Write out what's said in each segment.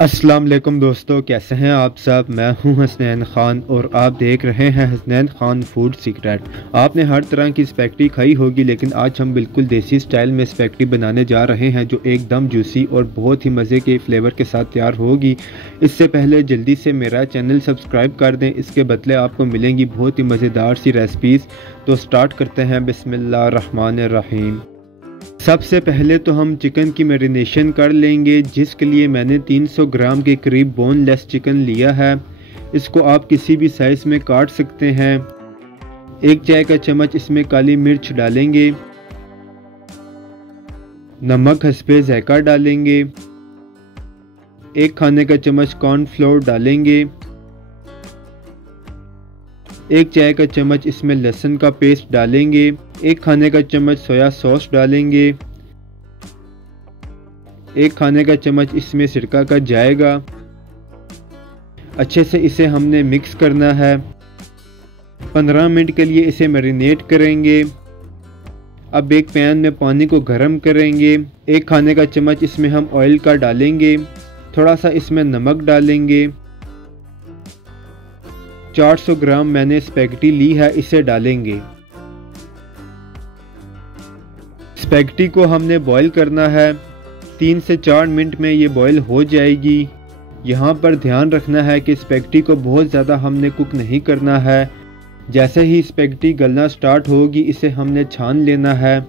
अस्सलाम वालेकुम दोस्तों, कैसे हैं आप सब। मैं हूं हसनैन खान और आप देख रहे हैं हसनैन खान फूड सीक्रेट। आपने हर तरह की स्पैगेटी खाई होगी, लेकिन आज हम बिल्कुल देसी स्टाइल में स्पैगेटी बनाने जा रहे हैं जो एकदम जूसी और बहुत ही मज़े के फ्लेवर के साथ तैयार होगी। इससे पहले जल्दी से मेरा चैनल सब्सक्राइब कर दें, इसके बदले आपको मिलेंगी बहुत ही मज़ेदार सी रेसिपीज़। तो स्टार्ट करते हैं। बिस्मिल्लाह रहमान रहीम। सबसे पहले तो हम चिकन की मैरिनेशन कर लेंगे, जिसके लिए मैंने 300 ग्राम के करीब बोनलेस चिकन लिया है। इसको आप किसी भी साइज़ में काट सकते हैं। 1 चाय का चम्मच इसमें काली मिर्च डालेंगे, नमक हस्बे ज़ायका डालेंगे, 1 खाने का चम्मच कॉर्नफ्लोर डालेंगे, 1 चाय का चम्मच इसमें लहसुन का पेस्ट डालेंगे, 1 खाने का चम्मच सोया सॉस डालेंगे, 1 खाने का चम्मच इसमें सिरका का जाएगा। अच्छे से इसे हमने मिक्स करना है। 15 मिनट के लिए इसे मैरिनेट करेंगे। अब एक पैन में पानी को गर्म करेंगे। 1 खाने का चम्मच इसमें हम ऑयल का डालेंगे, थोड़ा सा इसमें नमक डालेंगे। 400 ग्राम मैंने स्पैगेटी ली है, इसे डालेंगे। स्पैगेटी को हमने बॉईल करना है। 3 से 4 मिनट में ये बॉईल हो जाएगी। यहाँ पर ध्यान रखना है कि स्पैगेटी को बहुत ज़्यादा हमने कुक नहीं करना है। जैसे ही स्पैगेटी गलना स्टार्ट होगी, इसे हमने छान लेना है।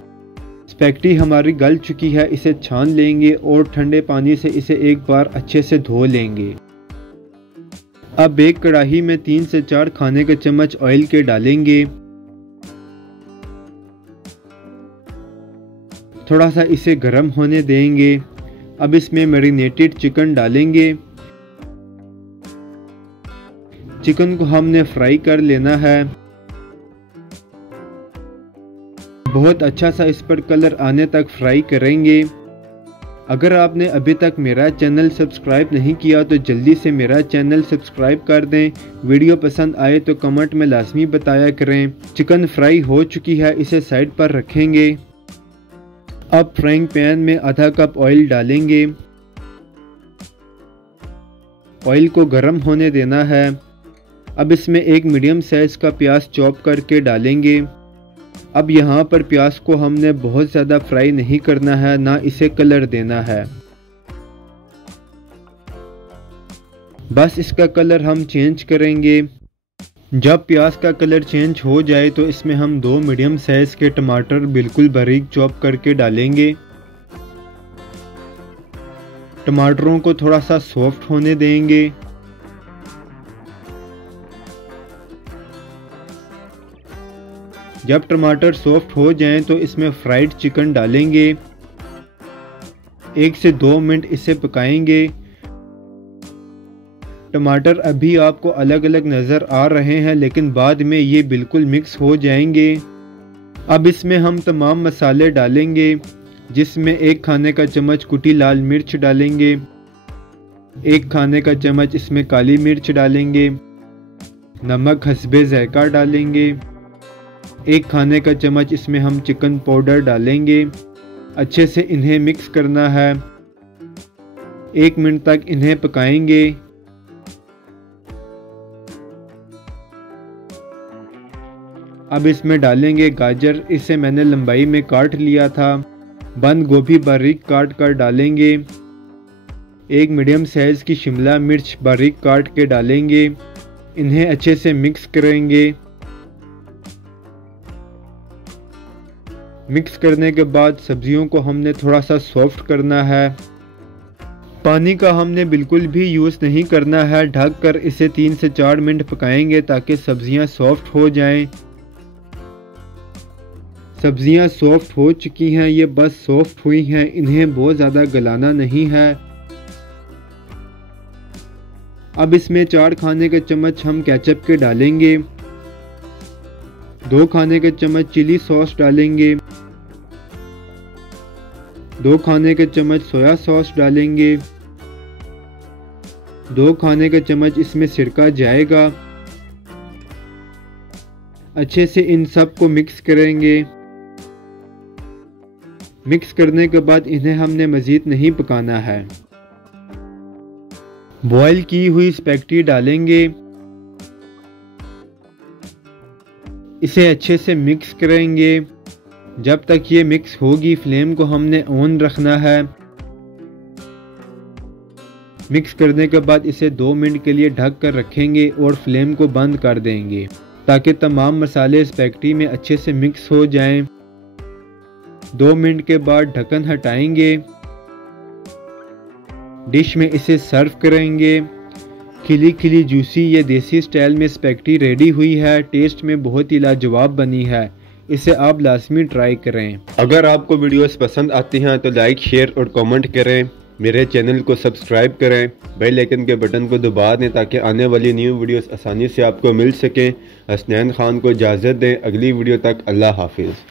स्पैगेटी हमारी गल चुकी है, इसे छान लेंगे और ठंडे पानी से इसे एक बार अच्छे से धो लेंगे। अब एक कढ़ाई में 3 से 4 खाने के चम्मच ऑयल के डालेंगे। थोड़ा सा इसे गर्म होने देंगे। अब इसमें मैरिनेटेड चिकन डालेंगे। चिकन को हमने फ्राई कर लेना है। बहुत अच्छा सा इस पर कलर आने तक फ्राई करेंगे। अगर आपने अभी तक मेरा चैनल सब्सक्राइब नहीं किया तो जल्दी से मेरा चैनल सब्सक्राइब कर दें। वीडियो पसंद आए तो कमेंट में लाजमी बताया करें। चिकन फ्राई हो चुकी है, इसे साइड पर रखेंगे। अब फ्राइंग पैन में आधा कप ऑयल डालेंगे। ऑयल को गर्म होने देना है। अब इसमें एक मीडियम साइज का प्याज चॉप करके डालेंगे। अब यहाँ पर प्याज को हमने बहुत ज़्यादा फ्राई नहीं करना है, ना इसे कलर देना है। बस इसका कलर हम चेंज करेंगे। जब प्याज का कलर चेंज हो जाए तो इसमें हम 2 मीडियम साइज के टमाटर बिल्कुल बारीक चॉप करके डालेंगे। टमाटरों को थोड़ा सा सॉफ्ट होने देंगे। जब टमाटर सॉफ्ट हो जाएं तो इसमें फ्राइड चिकन डालेंगे। 1 से 2 मिनट इसे पकाएंगे। टमाटर अभी आपको अलग अलग नज़र आ रहे हैं, लेकिन बाद में ये बिल्कुल मिक्स हो जाएंगे। अब इसमें हम तमाम मसाले डालेंगे, जिसमें 1 खाने का चम्मच कुटी लाल मिर्च डालेंगे, 1 खाने का चम्मच इसमें काली मिर्च डालेंगे, नमक हस्बे ज़ायका डालेंगे, 1 खाने का चम्मच इसमें हम चिकन पाउडर डालेंगे। अच्छे से इन्हें मिक्स करना है। 1 मिनट तक इन्हें पकाएंगे। अब इसमें डालेंगे गाजर, इसे मैंने लंबाई में काट लिया था। बंद गोभी बारीक काट कर डालेंगे। 1 मीडियम साइज की शिमला मिर्च बारीक काट के डालेंगे। इन्हें अच्छे से मिक्स करेंगे। मिक्स करने के बाद सब्जियों को हमने थोड़ा सा सॉफ्ट करना है। पानी का हमने बिल्कुल भी यूज़ नहीं करना है। ढककर इसे 3 से 4 मिनट पकाएंगे ताकि सब्जियां सॉफ्ट हो जाएं। सब्जियां सॉफ्ट हो चुकी हैं, ये बस सॉफ्ट हुई हैं, इन्हें बहुत ज़्यादा गलाना नहीं है। अब इसमें 4 खाने के चम्मच हम केचप के डालेंगे। 2 खाने के चम्मच चिली सॉस डालेंगे। 2 खाने के चम्मच सोया सॉस डालेंगे। 2 खाने के चम्मच इसमें सिरका जाएगा। अच्छे से इन सब को मिक्स करेंगे। मिक्स करने के बाद इन्हें हमने मज़ीद नहीं पकाना है। बॉयल की हुई स्पैगेटी डालेंगे, इसे अच्छे से मिक्स करेंगे। जब तक ये मिक्स होगी फ्लेम को हमने ऑन रखना है। मिक्स करने के बाद इसे 2 मिनट के लिए ढक कर रखेंगे और फ्लेम को बंद कर देंगे ताकि तमाम मसाले स्पैगेटी में अच्छे से मिक्स हो जाएं। 2 मिनट के बाद ढक्कन हटाएंगे, डिश में इसे सर्व करेंगे। खिली खिली जूसी ये देसी स्टाइल में स्पैगेटी रेडी हुई है। टेस्ट में बहुत ही लाजवाब बनी है, इसे आप लाजमी ट्राई करें। अगर आपको वीडियोस पसंद आती हैं तो लाइक, शेयर और कमेंट करें। मेरे चैनल को सब्सक्राइब करें, बेल आइकन के बटन को दबा दें ताकि आने वाली न्यू वीडियोस आसानी से आपको मिल सकें। हसनैन खान को इजाज़त दें, अगली वीडियो तक अल्लाह हाफिज़।